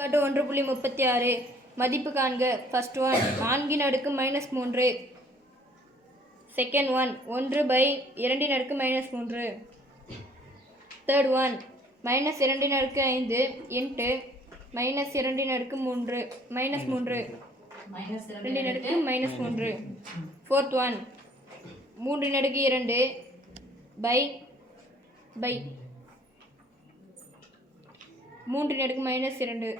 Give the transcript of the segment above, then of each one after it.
1.36 மதிப்பு காண்க. First one 4^-3. Second one 1/2^-3. Third one -2^5 into -2^3 -3 fourth one 3^2 by 3^-2.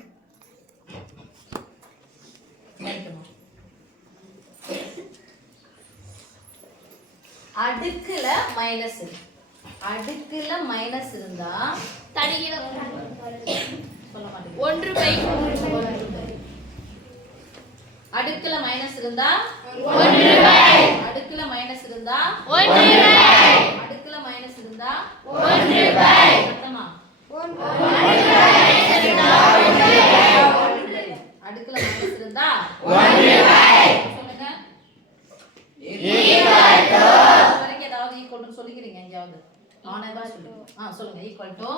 அடுக்குல minus இருந்தா தனியில சொல்ல மாட்டேன். 1/3. அடுக்குல மைனஸ் இருந்தா 1/3. அடுக்குல மைனஸ் இருந்தா 1/3. அடுக்குல மைனஸ் இருந்தா 1/3. சத்தமா அடுக்குல மைனஸ் இருந்தா 1/3. சொல்லுங்க. வரைக்கும் ஏதாவது ஈக்குவல் சொல்லிக்கிறீங்க எங்கயாவது? நானேவா சொல்லுங்க. சொல்லுங்க. ஈக்குவல் டு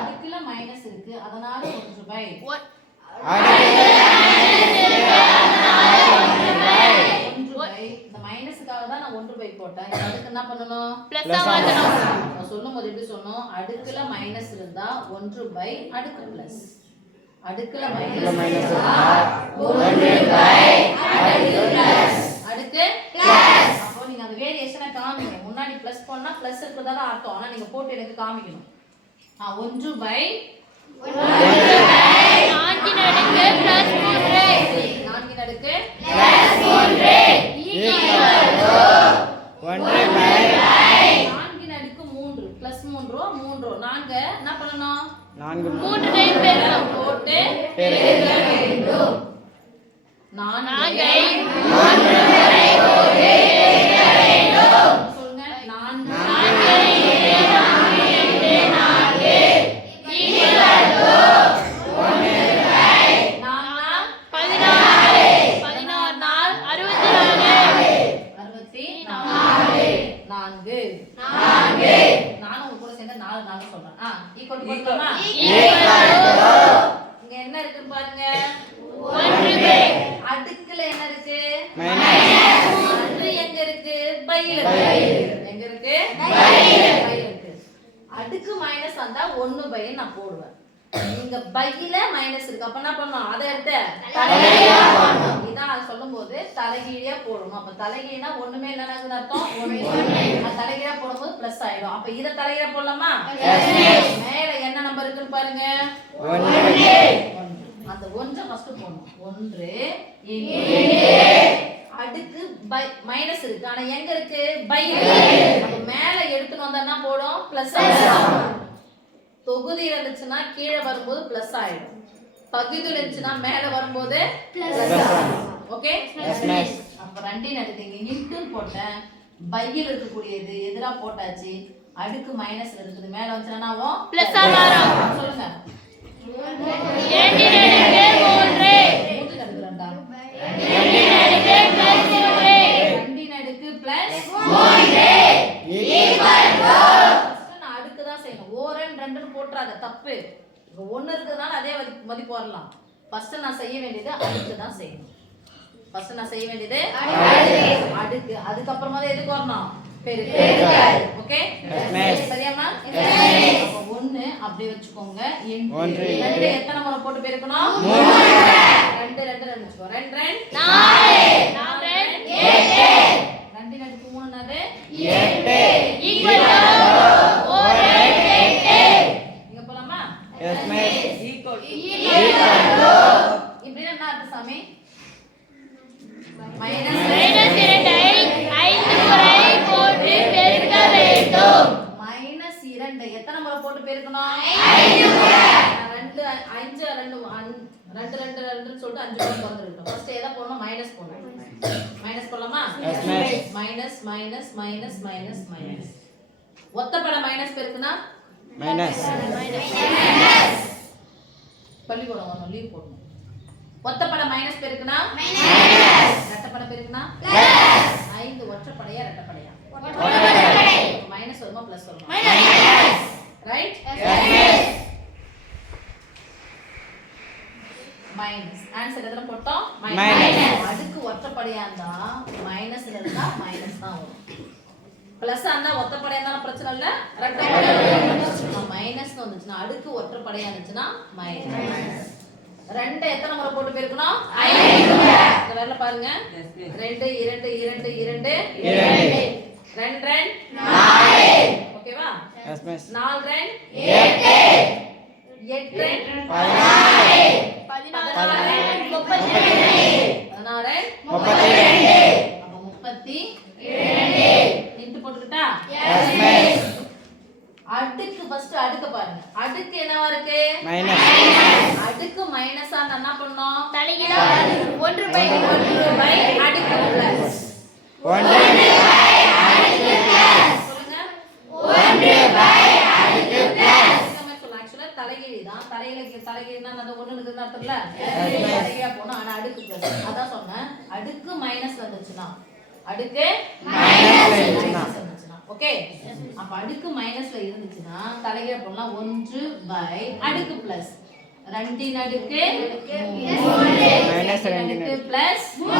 அடுக்குல மைனஸ் இருக்கு அதனால 1/. இந்த மைனஸுக்காக தான் நான் 1/. போட்டேன். அதுக்கு என்ன பண்ணணும்? சொல்லும் போது எப்படி சொல்லணும்? அடுக்குல மைனஸ் இருந்தா 1/. அடுக்கு பிளஸ். அடுக்குல மைனஸ் அடுக்கு பிளஸ். அப்போ நீங்க அந்த வேரியேஷனை காமிங்க. முன்னாடி பிளஸ் பண்ணா பிளஸ் இருக்குதால அர்த்தம். ஆனா நீங்க போட்டு எனக்கு காமிக்கணும். 1/. 4^3 பிளஸ் 3 நாங்க என்ன பண்ணணும்? 3 டைம் பெருக்கணும். போட்டு பெருக்க வேண்டும். 4 சொல்லுங்க. 4 நானும் உங்க கூட சேர்ந்து 4 சொல்றேன். ஈக்குவல் போடலாமா? இங்க என்ன இருக்குன்னு பாருங்க. 1/3. அடுக்குல என்ன இருக்கு? அது எங்க இருக்கு? பையில இருக்கு. எங்க இருக்கு? பையில இருக்கு. அடுக்கு மைனஸ் வந்தா 1/. நான் போடுவேன். இங்க பையில மைனஸ் இருக்கு. அப்ப என்ன பண்ணணும்? அதை எடுத்து தலைகீழா போடணும். இதான் சொல்லும்போது தலைகீழா போடணும். அப்ப தலைகீழா ஒண்ணுமே இல்லைன்னு அர்த்தம். 1. அது தலைகீழா போடும்போது பிளஸ் ஆயிடும். அப்ப இத தலைகீழா போடலாமா? மேல என்ன நம்பர் இருக்குன்னு பாருங்க. 1. அந்த 1 ஃபர்ஸ்ட் போடணும். 1 அடுக்கு மைனஸ் இருக்கு. ஆனா எங்க இருக்கு? பையில. அப்ப மேல எடுத்துட்டு வந்தா என்ன போடும்? பிளஸ் ஆயிடும். தொகுதி இருந்துச்சுன்னா கீழே வரும்போது பிளஸ் ஆயிடும். பகுதி இருந்துச்சுன்னா மேல வரும்போது பிளஸ் ஆயிடும். ஓகே? அப்ப 2 எடுத்தீங்க. இன்டு போட்டேன். பையில் இருக்கக்கூடியது எதிரா போட்டாச்சு. அடுக்கு மைனஸ்ல இருக்குது. மேல வந்துச்சுன்னா பிளஸ் ஆகும். சொல்லுங்க. 2^3. 2 பிளஸ் 3 அடுக்கு தான் செய்யணும். 2 போட்றாத தப்பு. இங்க 1 இருக்குதுனால அதே மதிப்பு வரலாம். ஃபர்ஸ்ட் நான் செய்ய வேண்டியது அடுக்கு தான் செய்யணும். ஃபர்ஸ்ட் நான் செய்ய வேண்டியது அடுக்கு. அதுக்கு அப்புறமா தான் எதுக்கு வரணும்? பெருக்கல். ஓகே? சரியாமா? அப்ப 1 அப்படியே வச்சுக்கோங்க. 2 எத்தனை முறை போட்டு பெருக்கணும்? 2 வச்சுக்கோ. 2 4 8 2 அடுக்கு 3 என்னது? 8 ஈக்குவல் டு 8. இங்க போலாமா? ஈக்குவல் இப்படி என்ன அர்த்தம் சாமி? -2ஐ 5 முறை போட்டு பெருக்க வேண்டும். -2 எத்தனை முறை போட்டு பெருக்கணும்? 5 முறை. 2 5 2 சொல்லிட்டு 5 முறை வந்துரும். ஃபர்ஸ்ட் எதை போடணும்? மைனஸ் போடணும். மைனஸ் போடலாமா? மைனஸ். ஒத்தப்பட மைனஸ் பெருக்குனா பள்ளிக்கூடம் வரணும். லீவ் போடணும். ஒத்தப்பட மைனஸ் பெருக்குனா ரெட்டப்பட பெருக்குனா 5 ஒற்றைப்படையா ரெட்டப்படையா? மைனஸ் வருமா பிளஸ் வருமா? ரைட்? மைனஸ். ஆன்சர் எதுல போட்டோம்? மைனஸ். அடுக்கு ஒற்றைப்படையா இருந்தா மைனஸ்ல இருந்தா மைனஸ் தான் வரும். பிளஸ் இருந்தா ஒற்றைப்படையா இருந்தாலும் பிரச்சனை இல்ல. ரெட்டைப்படையா மைனஸ் வந்துச்சுன்னா அடுக்கு ஒற்றைப்படையா இருந்துச்சுன்னா மைனஸ். ரெண்டு எத்தனை முறை போட்டு பெருக்கணும்? 5 முறை. இந்த வரல பாருங்க. 2 2 2 2 2 4 ஓகேவா? எஸ் மிஸ் 4 8 8 14 இன்டு போட்டுக்கிட்டா? எஸ் மிஸ் அடுக்கு ஃபர்ஸ்ட் அடுக்கு பாருங்க. அடுக்கு என்னவா இருக்கு? மைனஸ். அடுக்கு மைனஸா என்ன பண்ணோம்? தலைகீழா 1 பை அடுக்கு பிளஸ் 1 சொல்லுங்க 1 பை அடுக்கு பிளஸ் நம்ம சொல்ல एक्चुअली தலைகீழி தான். தலைகீழினா அந்த 1 இருக்குன்னு அர்த்தம் இல்ல. தலைகீழா போணும். ஆனா அடுக்கு பிளஸ். அதான் சொன்னேன். அடுக்கு மைனஸ் வந்துச்சுனா அடுக்கு மைனஸ் வந்துச்சுனா ஓகே. அப்ப அடுக்கு மைனஸ்ல இருந்துச்சுனா தலைகீழ போடலாம். 1 பை அடுக்கு பிளஸ் 2 இன் அடுக்கு 3 மைனஸ் 2 அடுக்கு பிளஸ் 3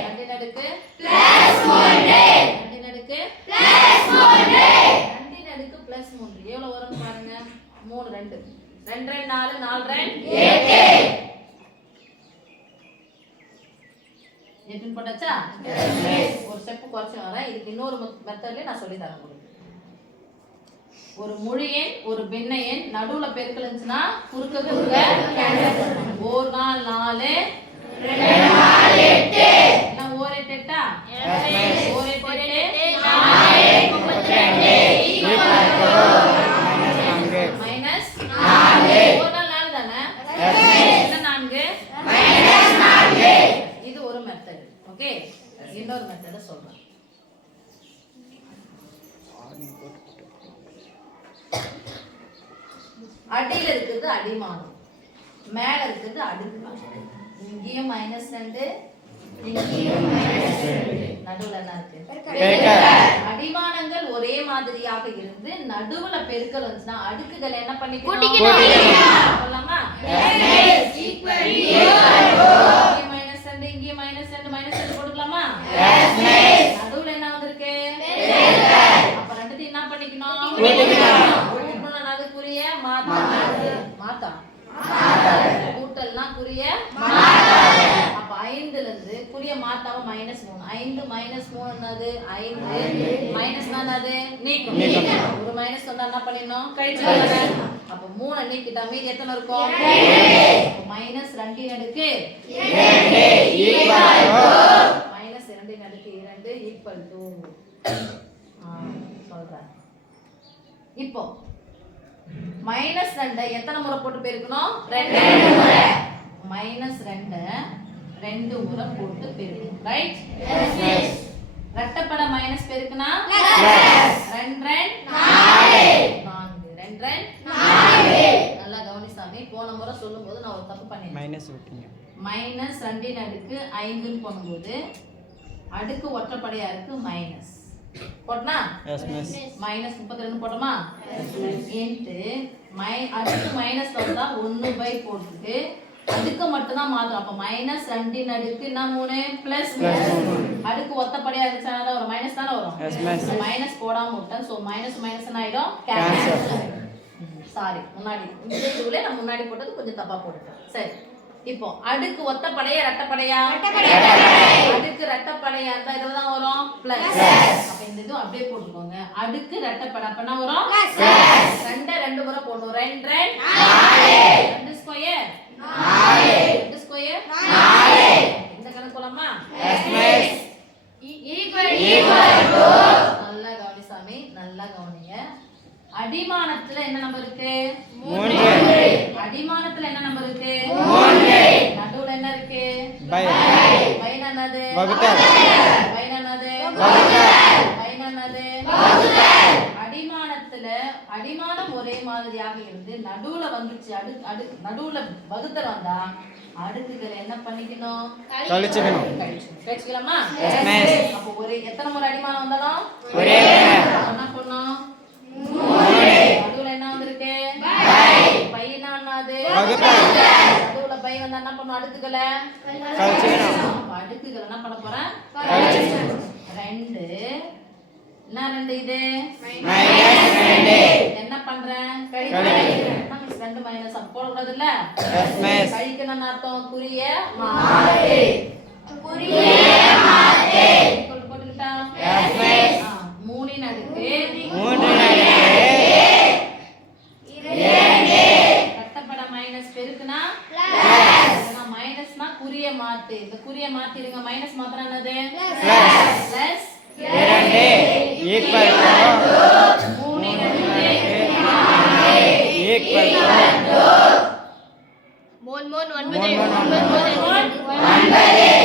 2 இன் அடுக்கு பிளஸ் 3 2 இன் அடுக்கு பிளஸ் 3 2 இன் அடுக்கு பிளஸ் 3 எவ்வளவு வரும் பாருங்க. 3 2 2 4 4 8 எத்தனை போட்டாச்சா? ஒரு ஸ்டெப் குறைச்சு வரேன். இதுக்கு இன்னொரு மெத்தட்ல நான் சொல்லி தரேன் உங்களுக்கு. ஒரு முழு எண் ஒரு பின்ன எண் நடுவுல பெருக்கல் இருந்துச்சுன்னா குறுக்க கேன்சல் பண்ணணும். 1 4 4 2 4 8 என்ன 1 8 8 1 8 8 4 மைனஸ் 4 1 4 தானே? என்ன 4 மைனஸ் 4. இது ஒரு மெத்தட். ஓகே, இன்னொரு மெத்தட சொல்றேன். அடியில இருக்குது அடிமானம், மேல இருக்குது அடுக்கு. இங்கேயும் மைனஸ் 2 இங்கேயும் மைனஸ் 2 நடுவுல என்ன இருக்கு? அடிமானங்கள் ஒரே மாதிரியாக இருந்து நடுவுல பெருக்கல் வந்துச்சுன்னா அடுக்குகள் என்ன பண்ணிக்கணும்? சொல்லலாமா? மைனஸ் 2 இங்கே மைனஸ் 2 மைனஸ் 2 போட்டுக்கலாமா? நடுவுல என்ன வந்திருக்கு? அப்ப ரெண்டுத்தையும் என்ன பண்ணிக்கணும்? கூட்டணும். அதுக்குரிய மாத்தா கூட்டல்னா குறிய அப்ப 5ல இருந்து குறிய மாத்தாம மைனஸ் 3. 5 மைனஸ் 3 என்னது? 5 மைனஸ் என்னது? நீக்கும். ஒரு மைனஸ் வந்தா என்ன பண்ணிடணும்? கழிச்சு. அப்ப 3 நீக்கிட்டா மீதி எத்தனை இருக்கும்? மைனஸ் 2 இன் அடுக்கு 2 மைனஸ் 2 இன் அடுக்கு 2 ஈக்குவல் டு சொல்றேன். இப்போ மைனஸ் 2 எத்தனை முறை போட்டு பெருக்கணும்? 2 முறை. மைனஸ் 2 2 முறை போட்டு பெருக்கணும். ரைட்? ரெட்டப்பட மைனஸ் பெருக்குனா 2 2 4 2 4 நல்லா கவனிச்சாமி. போன முறை சொல்லும்போது நான் ஒரு தப்பு பண்ணிட்டேன். மைனஸ் விட்டீங்க. மைனஸ் 2 இன் அடுக்கு 5ன்னு போடும்போது அடுக்கு ஒற்றைப்படையா இருக்கு மைனஸ் போட்டனா? எஸ் மிஸ் மைனஸ் 32 போட்டோமா? இன்டு அடுக்கு மைனஸ் வந்தா 1 பை போட்டுட்டு அடுக்கு மட்டும் தான் மாத்துறோம். அப்ப மைனஸ் 2 இன் அடுக்கு என்ன 3 பிளஸ் 3 அடுக்கு ஒத்தப்படையா இருந்துச்சுனா ஒரு மைனஸ் தான வரும். எஸ் மிஸ் மைனஸ் போடாம விட்டேன். சோ மைனஸ் மைனஸ் என்ன ஆயிடும்? கேன்சல். சாரி, முன்னாடி இந்த இதுல நான் முன்னாடி போட்டது கொஞ்சம் தப்பா போட்டுட்டேன். சரி, இப்போ அடுக்கு ஒத்தப்படையா ரெட்டப்படையா? அடுக்கு ரெட்டப்படையா இருந்தா இதுல தான் வரும் பிளஸ். அப்ப இந்த இது அப்படியே போட்டுக்கோங்க. அடுக்கு ரெட்டப்படை அப்ப என்ன வரும்? பிளஸ். 2 2 முறை போடணும். 2 2 4 2 ஸ்கொயர் 4 2 ஸ்கொயர் 4 இந்த கணக்கு போலாமா? எஸ் மிஸ் ஈக்குவல் டு நல்லா கவனி சாமி, நல்லா கவனிங்க. அடிமானத்துல என்ன நம்பர் இருக்கு? 3. அடிமானத்துல என்ன நம்பர் இருக்கு? 3. நடுவுல என்ன இருக்கு? பை. பைனா என்னது? வகுத்தல். பைனா என்னது? வகுத்தல். பைனா என்னது? வகுத்தல். அடிமானத்துல அடிமானம் ஒரே மாதிரியாக இருந்து நடுவுல வந்துச்சு நடுவுல வகுத்தல் வந்தா அடுக்குகள் என்ன பண்ணிக்கணும்? கழிச்சுக்கணும். கழிச்சுக்கலாமா? Yes miss. அப்ப ஒரே எத்தனை முறை அடிமானம் வந்தாலும் ஒரே என்ன பண்ணணும்? 3. நடுவுல என்ன வந்திருக்கு? பை. பைனா என்னது? வகுத்தல். நடுவுல பை வந்தா என்ன பண்ணும் அடுக்குகளை கழிச்சுக்கணும். அப்ப அடுக்குகளை என்ன பண்ண போறேன் கழிச்சுக்கணும். 2 என்ன 2 இது மைனஸ் 2. என்ன பண்றேன் கழிக்கிறேன். நம்ம 2 மைனஸ் அப்ப போட கூடாது இல்ல Yes, miss. கழிக்கணும்னு அர்த்தம் குறிய மாத்து போட்டுக்கிட்டா Yes, miss. 3 ன் அடுக்கு 3 நடுக்கு 2. கட்டப்பட மைனஸ் பெருக்குனா மைனஸ்னா குறிய மாத்து இந்த குறிய மாத்திடுங்க மைனஸ் மாத்தினா என்னது Plus. பிளஸ் 2 equal to 3 ன் அடுக்கு equal to Mon 1 1 by 8. 1 by 8